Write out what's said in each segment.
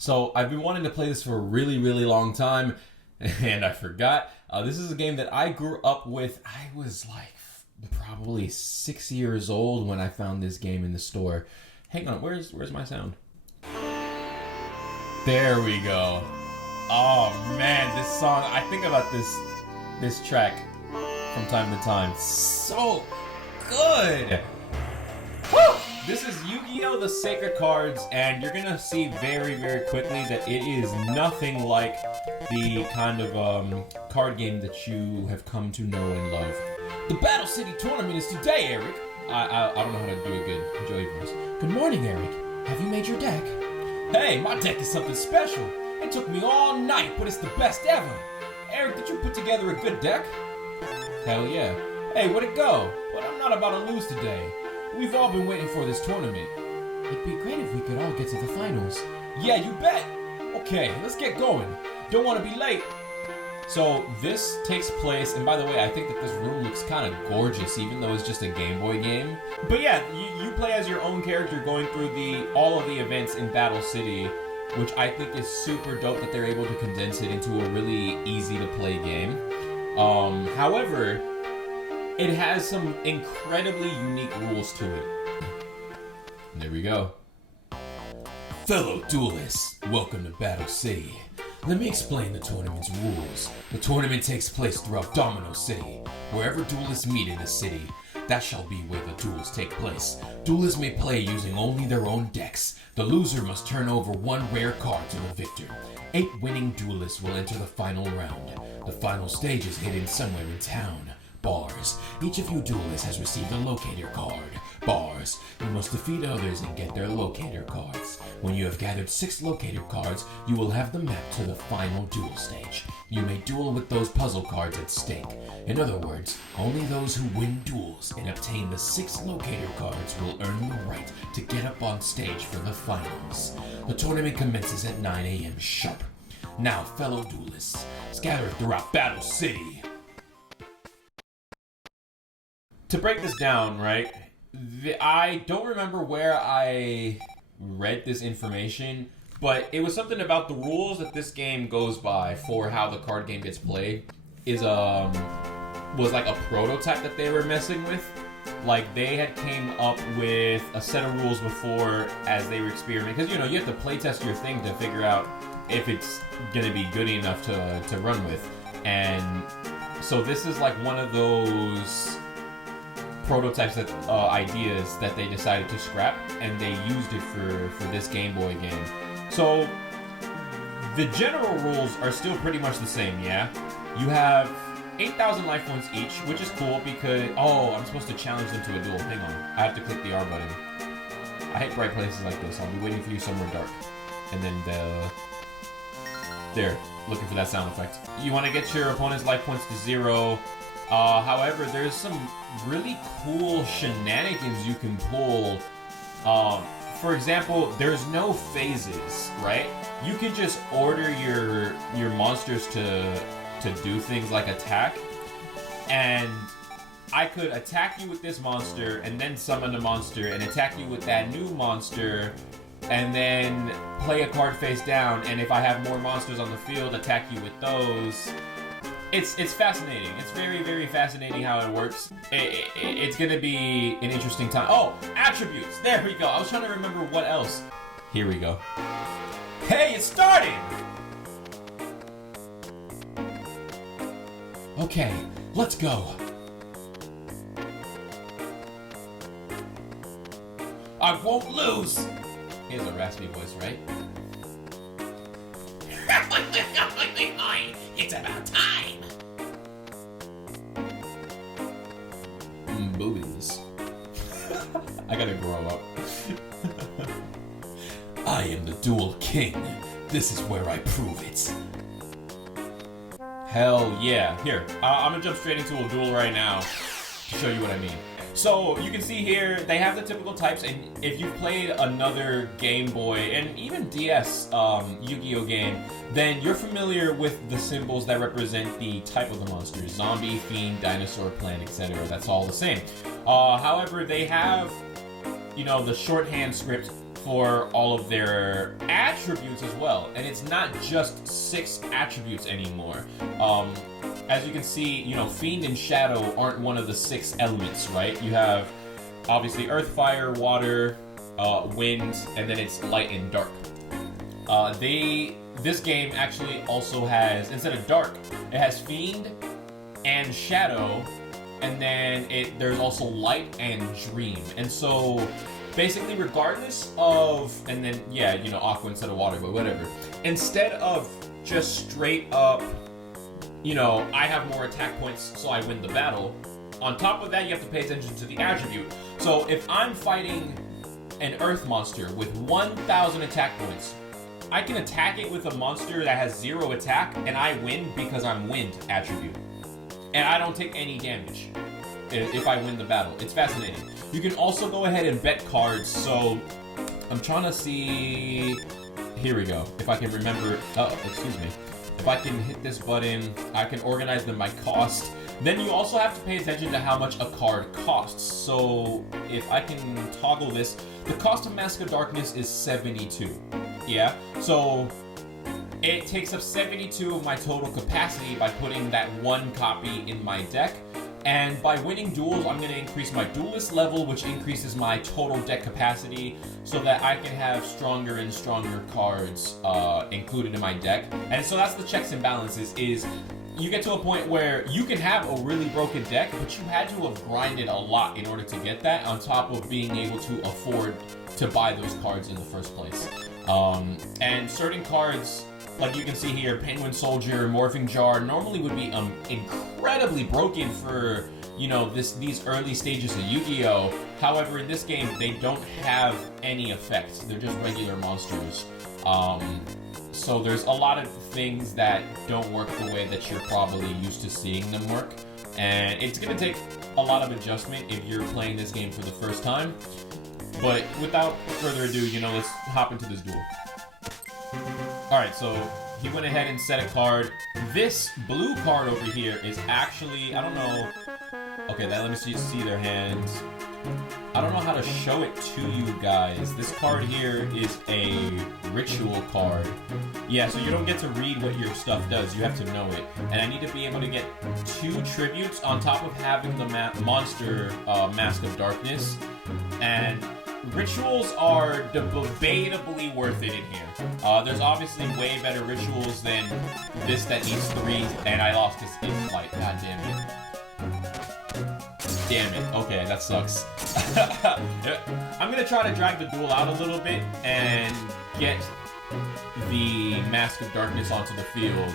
So I've been wanting to play this for a really, really long time, and I forgot. This is a game that I grew up with. I was like probably 6 years old when I found this game in the store. Hang on, where's my sound? There we go. Oh man, this song, I think about this track from time to time. So good! Woo! This is Yu-Gi-Oh! The Sacred Cards, and you're gonna see very, very quickly that it is nothing like the kind of card game that you have come to know and love. The Battle City tournament is today, Eric. I don't know how to do a good Joey voice. Good morning, Eric. Have you made your deck? Hey, my deck is something special. It took me all night, but it's the best ever. Eric, did you put together a good deck? Hell yeah. Hey, where'd it go? But I'm not about to lose today. We've all been waiting for this tournament. It'd be great if we could all get to the finals. Yeah, you bet. Okay, let's get going. Don't want to be late. So this takes place, and by the way, I think that this room looks kind of gorgeous, even though it's just a Game Boy game. But yeah, you play as your own character going through all of the events in Battle City, which I think is super dope that they're able to condense it into a really easy to play game. However, it has some incredibly unique rules to it. There we go. Fellow duelists, welcome to Battle City. Let me explain the tournament's rules. The tournament takes place throughout Domino City. Wherever duelists meet in the city, that shall be where the duels take place. Duelists may play using only their own decks. The loser must turn over one rare card to the victor. 8 winning duelists will enter the final round. The final stage is hidden somewhere in town. Bars. Each of you duelists has received a locator card. Bars. You must defeat others and get their locator cards. When you have gathered 6 locator cards, you will have the map to the final duel stage. You may duel with those puzzle cards at stake. In other words, only those who win duels and obtain the 6 locator cards will earn the right to get up on stage for the finals. The tournament commences at 9 a.m. sharp. Now, fellow duelists, scattered throughout Battle City. To break this down, right, I don't remember where I read this information, but it was something about the rules that this game goes by for how the card game gets played was like a prototype that they were messing with. Like they had came up with a set of rules before as they were experimenting, because you have to play test your thing to figure out if it's gonna be good enough to run with. And so this is like one of those prototypes that ideas that they decided to scrap, and they used it for this Game Boy game. So the general rules are still pretty much the same, yeah? You have 8,000 life points each, which is cool because I'm supposed to challenge them to a duel. Hang on, I have to click the R button. I hate bright places like this. I'll be waiting for you somewhere dark. And then there, looking for that sound effect. You want to get your opponent's life points to 0. However, there's some really cool shenanigans you can pull. For example, there's no phases, right? You can just order your monsters to do things like attack, and I could attack you with this monster and then summon a monster and attack you with that new monster and then play a card face down, and if I have more monsters on the field, attack you with those. It's fascinating. It's very, very fascinating how it works. It's gonna be an interesting time. Oh, attributes. There we go. I was trying to remember what else. Here we go. Hey, it's starting! Okay, let's go. I won't lose! Here's a raspy voice, right? It's about time! Boobies. I gotta grow up. I am the Duel King. This is where I prove it. Hell yeah. Here, I'm gonna jump straight into a duel right now to show you what I mean. So you can see here, they have the typical types, and if you've played another Game Boy and even DS Yu-Gi-Oh game, then you're familiar with the symbols that represent the type of the monster. Zombie, fiend, dinosaur, plant, etc. That's all the same. However, they have, the shorthand script for all of their attributes as well. And it's not just 6 attributes anymore. As you can see, you know, Fiend and Shadow aren't one of the 6 elements, right? You have, obviously, Earth, Fire, Water, Wind, and then it's Light and Dark. This game actually also has, instead of Dark, it has Fiend and Shadow, and then there's also Light and Dream. And so, basically, regardless of, and then, yeah, you know, Aqua instead of Water, but whatever. Instead of just straight up, you know, I have more attack points, so I win the battle. On top of that, you have to pay attention to the attribute. So if I'm fighting an Earth monster with 1,000 attack points, I can attack it with a monster that has 0 attack, and I win because I'm Wind attribute. And I don't take any damage if I win the battle. It's fascinating. You can also go ahead and bet cards, so I'm trying to see... Here we go. If I can remember... Oh, excuse me. If I can hit this button, I can organize them by cost. Then you also have to pay attention to how much a card costs. So if I can toggle this, the cost of Mask of Darkness is 72. Yeah? So it takes up 72 of my total capacity by putting that 1 copy in my deck. And by winning duels, I'm going to increase my duelist level, which increases my total deck capacity so that I can have stronger and stronger cards included in my deck. And so that's the checks and balances, is you get to a point where you can have a really broken deck, but you had to have grinded a lot in order to get that, on top of being able to afford to buy those cards in the first place. And certain cards, like you can see here, Penguin Soldier, Morphing Jar, normally would be incredibly broken for, you know, these early stages of Yu-Gi-Oh! However, in this game, they don't have any effects. They're just regular monsters. So there's a lot of things that don't work the way that you're probably used to seeing them work. And it's going to take a lot of adjustment if you're playing this game for the first time. But without further ado, you know, let's hop into this duel. Alright, so he went ahead and set a card. This blue card over here is actually, I don't know. Okay, let me see their hands. I don't know how to show it to you guys. This card here is a ritual card. Yeah, so you don't get to read what your stuff does. You have to know it. And I need to be able to get 2 tributes on top of having the monster Mask of Darkness. And rituals are debatably worth it in here. There's obviously way better rituals than this that needs 3, and I lost his in-flight. God damn it. Damn it. Okay, that sucks. I'm gonna try to drag the duel out a little bit and get the Mask of Darkness onto the field.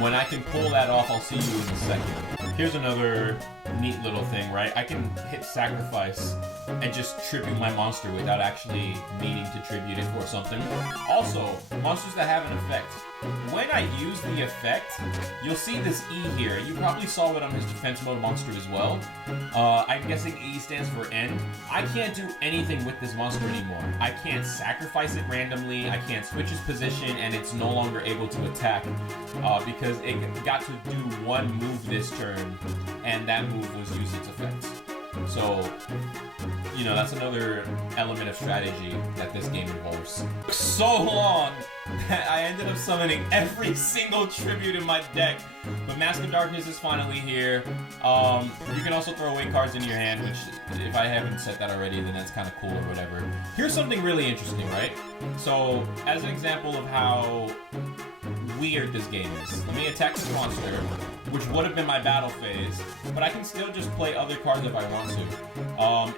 When I can pull that off, I'll see you in a second. Here's another neat little thing, right? I can hit sacrifice and just tribute my monster without actually needing to tribute it for something. Also, monsters that have an effect. When I use the effect, you'll see this E here. You probably saw it on his defense mode monster as well. I'm guessing E stands for end. I can't do anything with this monster anymore. I can't sacrifice it randomly. I can't switch its position, and it's no longer able to attack because it got to do 1 move this turn, and that move was use its effects. So, you know, that's another element of strategy that this game involves. So long that I ended up summoning every single tribute in my deck. But Mask of Darkness is finally here. You can also throw away cards in your hand, which, if I haven't said that already, then that's kind of cool or whatever. Here's something really interesting, right? So, as an example of how weird this game is, let me attack this monster, which would have been my battle phase, but I can still just play other cards if I want to.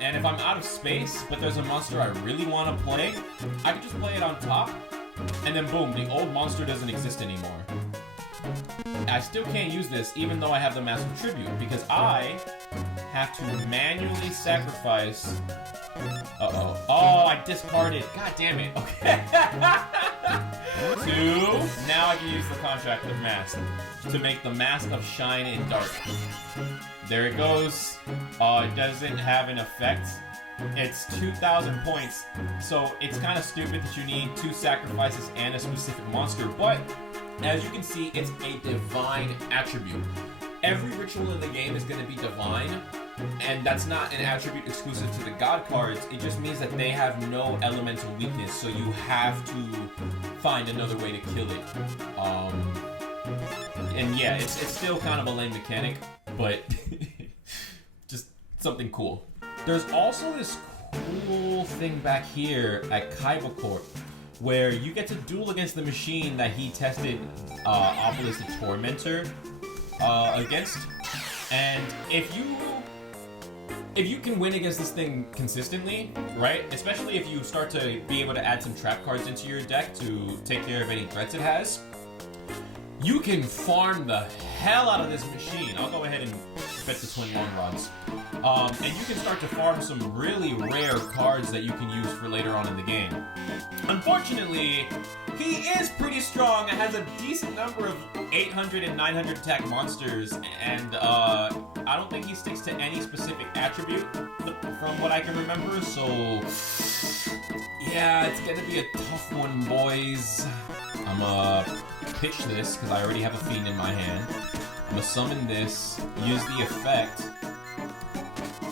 And if I'm out of space, but there's a monster I really want to play, I can just play it on top, and then boom, the old monster doesn't exist anymore. I still can't use this, even though I have the Mask of Tribute, because I have to manually sacrifice... Uh-oh. Oh, I discarded. God damn it. Okay. 2. Now I can use the Contract of Mask to make the Mask of Shine and Dark. There it goes. It doesn't have an effect. It's 2,000 points, so it's kind of stupid that you need 2 sacrifices and a specific monster, but as you can see, it's a divine attribute. Every ritual in the game is going to be divine, And that's not an attribute exclusive to the god cards. It just means that they have no elemental weakness, so you have to find another way to kill it. And yeah, it's still kind of a lame mechanic, but just something cool. There's also this cool thing back here at Kaiba Court, where you get to duel against the machine that he tested Obelisk the Tormentor against. And if you can win against this thing consistently, right? Especially if you start to be able to add some trap cards into your deck to take care of any threats it has, you can farm the hell out of this machine. I'll go ahead and bet the twin long rods. And you can start to farm some really rare cards that you can use for later on in the game. Unfortunately, he is pretty strong and has a decent number of 800 and 900 attack monsters, and I don't think he sticks to any specific attribute from what I can remember, so yeah, it's gonna be a tough one, boys. I'm pitch this, because I already have a Fiend in my hand. I'm gonna summon this, use the effect.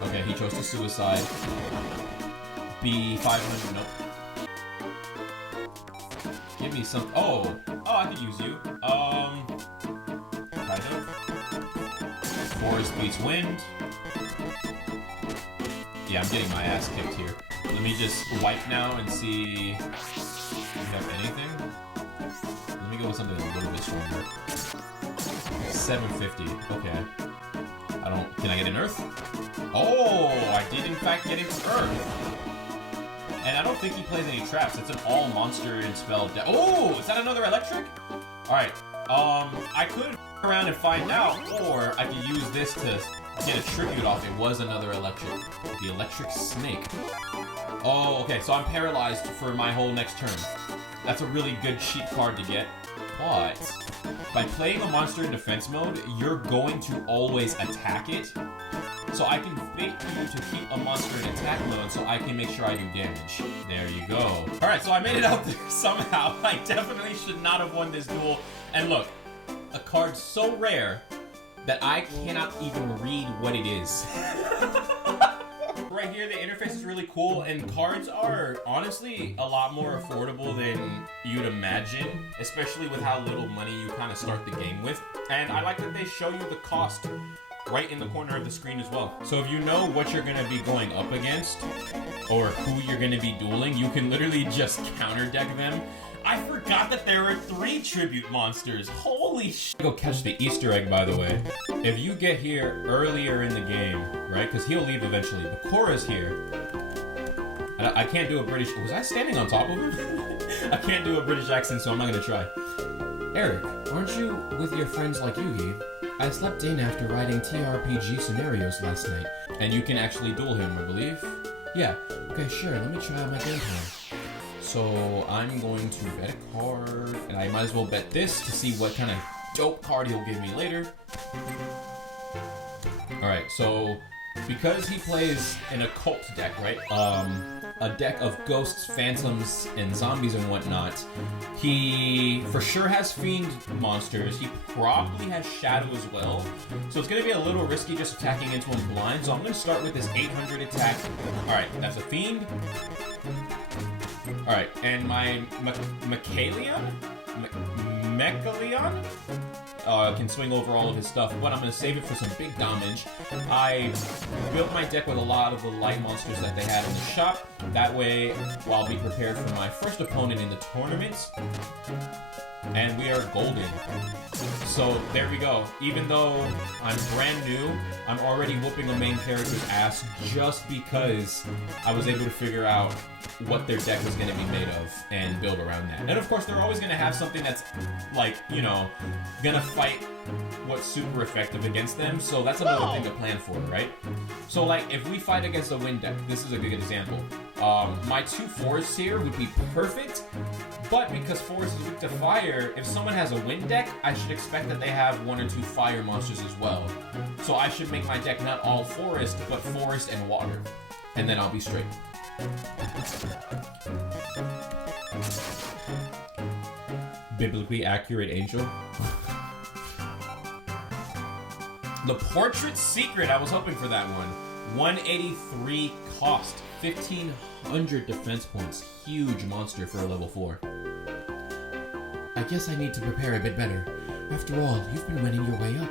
Okay, he chose to suicide. Be 500, nope. Give me some, oh, I could use you. Kind of. Forest beats wind. Yeah, I'm getting my ass kicked here. Let me just wipe now and see if we have anything. Let me go with something a little bit stronger. 750. Okay. Can I get an Earth? Oh, I did in fact get an Earth. And I don't think he plays any traps. It's an all monster and spell deck. Oh, is that another electric? Alright. I could around and find out, or I could use this to get a tribute off. It was another electric. The electric snake. Oh, okay, so I'm paralyzed for my whole next turn. That's a really good cheap card to get. But by playing a monster in defense mode, you're going to always attack it. So I can bait you to keep a monster in attack mode so I can make sure I do damage. There you go. Alright, so I made it out there somehow. I definitely should not have won this duel. And look, a card so rare that I cannot even read what it is. Right here, the interface is really cool, and cards are honestly a lot more affordable than you'd imagine, especially with how little money you kind of start the game with. And I like that they show you the cost right in the corner of the screen as well. So if you know what you're going to be going up against, or who you're going to be dueling, you can literally just counter deck them. I forgot that there were 3 tribute monsters. Holy shit. Go catch the Easter egg, by the way. If you get here earlier in the game, right? Because he'll leave eventually. But Korra's here. And I can't do a British... Was I standing on top of him? I can't do a British accent, so I'm not going to try. Eric, aren't you with your friends like Yugi? I slept in after writing TRPG scenarios last night. And you can actually duel him, I believe? Yeah. Okay, sure. Let me try out my game plan. So I'm going to bet a card, and I might as well bet this to see what kind of dope card he'll give me later. Alright, so because he plays an occult deck, right? A deck of ghosts, phantoms, and zombies and whatnot, he for sure has fiend monsters. He probably has shadow as well. So it's going to be a little risky just attacking into him blind. So I'm going to start with this 800 attack. Alright, that's a fiend. Alright, and my Mechaleon can swing over all of his stuff, but I'm going to save it for some big damage. I built my deck with a lot of the light monsters that they had in the shop. That way, I'll be prepared for my first opponent in the tournament. And we are golden. So, there we go. Even though I'm brand new, I'm already whooping a main character's ass just because I was able to figure out what their deck was going to be made of and build around that. And of course, they're always going to have something that's, like, you know, going to fight what's super effective against them. So that's another thing to plan for, right? So, like, if we fight against a wind deck, this is a good example. My 2 forests here would be perfect. But because forest is weak to fire, if someone has a wind deck, I should expect that they have 1 or 2 fire monsters as well. So I should make my deck not all forest, but forest and water. And then I'll be straight. Biblically accurate angel. The Portrait Secret. I was hoping for that one. 183 cost. 1,500 defense points. Huge monster for a level 4. I guess I need to prepare a bit better. After all, you've been winning your way up.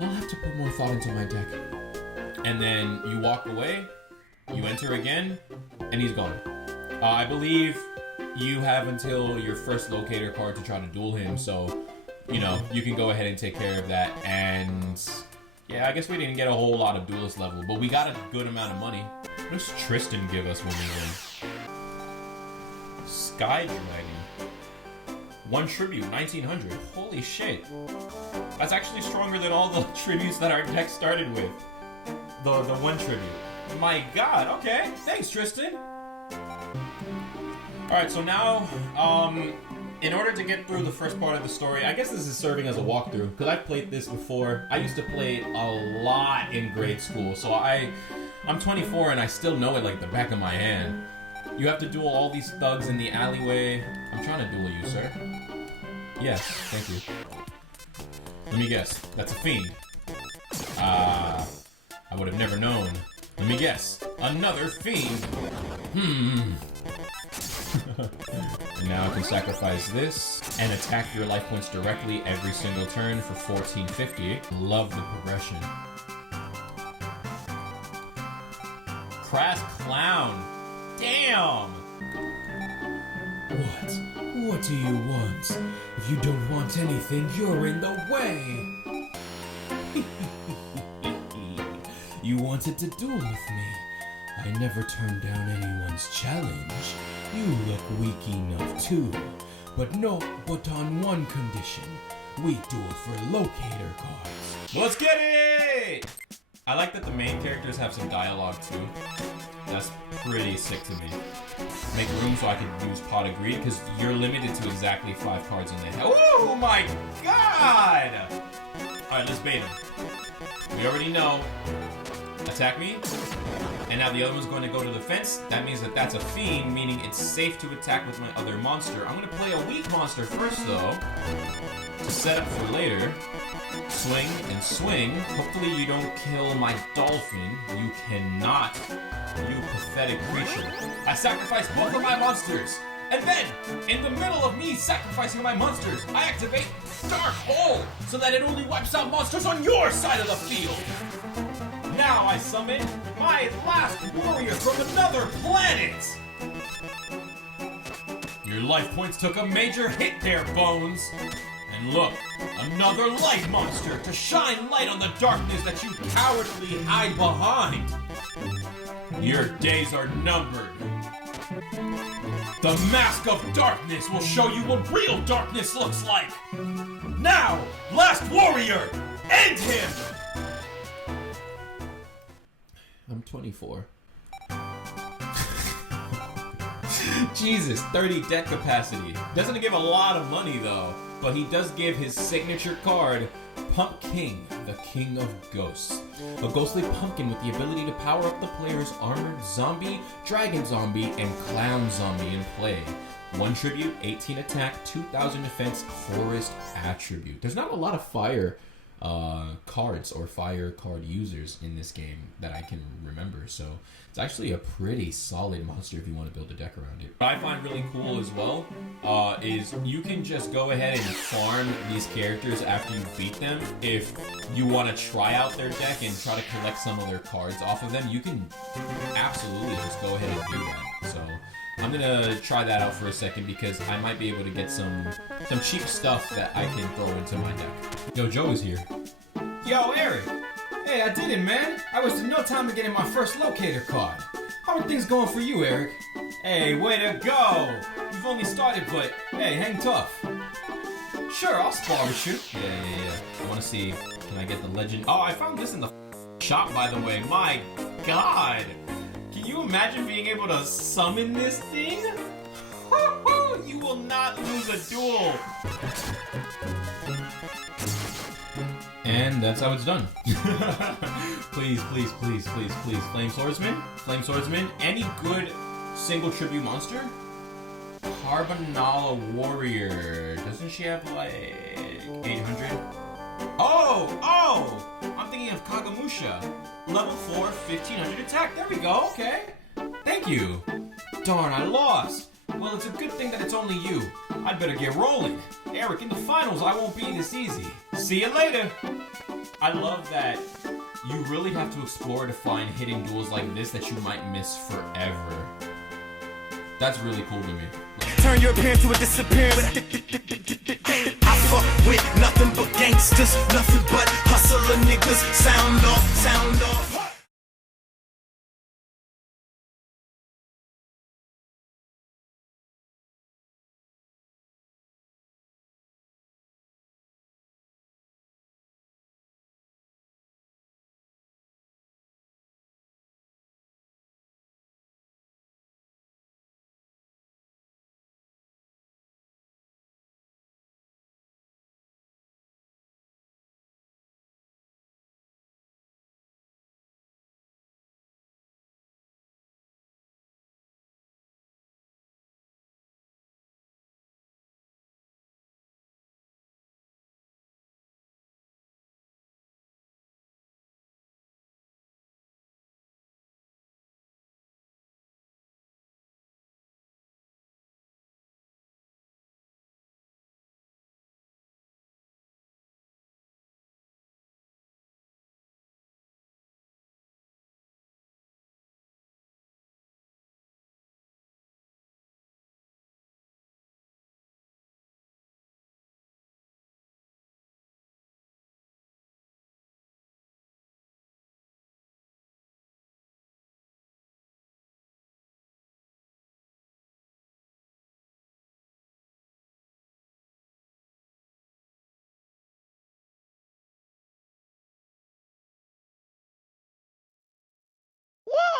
I'll have to put more thought into my deck. And then you walk away, you enter again, and he's gone. I believe you have until your first locator card to try to duel him, so, you know, you can go ahead and take care of that. And yeah, I guess we didn't get a whole lot of duelist level, but we got a good amount of money. What does Tristan give us when we win? Sky Dragon. 1 tribute, 1,900. Holy shit. That's actually stronger than all the tributes that our deck started with. The 1 tribute. My god, okay. Thanks, Tristan. Alright, so now, in order to get through the first part of the story, I guess this is serving as a walkthrough, because I've played this before. I used to play it a lot in grade school, so I'm 24 and I still know it like the back of my hand. You have to duel all these thugs in the alleyway. I'm trying to duel you, sir. Yes, thank you. Let me guess. That's a fiend. I would have never known. Let me guess. Another fiend. And now I can sacrifice this and attack your life points directly every single turn for 1,450. Love the progression. Crass Clown. Damn! What do you want? If you don't want anything, you're in the way! You wanted to duel with me. I never turned down anyone's challenge. You look weak enough too. But on one condition. We duel for locator cards. Let's get it! I like that the main characters have some dialogue too. That's pretty sick to me. Make room so I can use Pot of Greed, because you're limited to exactly 5 cards in the hand. Oh my god! Alright, let's bait him. We already know. Attack me. And now the other one's going to go to the fence. That means that that's a fiend, meaning it's safe to attack with my other monster. I'm going to play a weak monster first, though, to set up for later. Swing and swing. Hopefully you don't kill my dolphin. You cannot. You pathetic creature. I sacrificed both of my monsters. And then, in the middle of me sacrificing my monsters, I activate Dark Hole so that it only wipes out monsters on your side of the field. Now I summon my last warrior from another planet. Your life points took a major hit there, Bones. And look, another light monster to shine light on the darkness that you cowardly hide behind. Your days are numbered. The Mask of Darkness will show you what real darkness looks like. Now, last warrior, end him! I'm 24. Jesus, 30 deck capacity. Doesn't give a lot of money though, but he does give his signature card, Pump King, the King of Ghosts. A ghostly pumpkin with the ability to power up the player's armored zombie, dragon zombie, and clown zombie in play. 1 tribute, 18 attack, 2,000 defense, forest attribute. There's not a lot of fire cards or fire card users in this game that I can remember, so it's actually a pretty solid monster if you want to build a deck around it. What I find really cool as well is you can just go ahead and farm these characters after you beat them. If you want to try out their deck and try to collect some of their cards off of them, you can absolutely just go ahead and do that. So I'm gonna try that out for a second because I might be able to get some cheap stuff that I can throw into my deck. Yo, Joe is here. Yo, Eric. Hey, I did it, man. I wasted no time to getting my first locator card. How are things going for you, Eric? Hey, way to go! You've only started, but hey, hang tough. Sure, I'll spar with you. Yeah. I want to see. Can I get the legend? Oh, I found this in the shop, by the way. My God! Can you imagine being able to summon this thing? You will not lose a duel. And that's how it's done. Please. Flame Swordsman. Any good single tribute monster? Carbonala Warrior. Doesn't she have like 800? Oh! I'm thinking of Kagamusha. Level 4, 1500 attack. There we go, okay. Thank you. Darn, I lost. Well, it's a good thing that it's only you. I'd better get rolling. Eric, in the finals, I won't be this easy. See you later. I love that you really have to explore to find hidden duels like this that you might miss forever. That's really cool to me. Turn your appearance to a disappearance. I fuck with nothing but gangsters, nothing but hustler niggas. Sound off, sound off.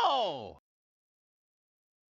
Whoa!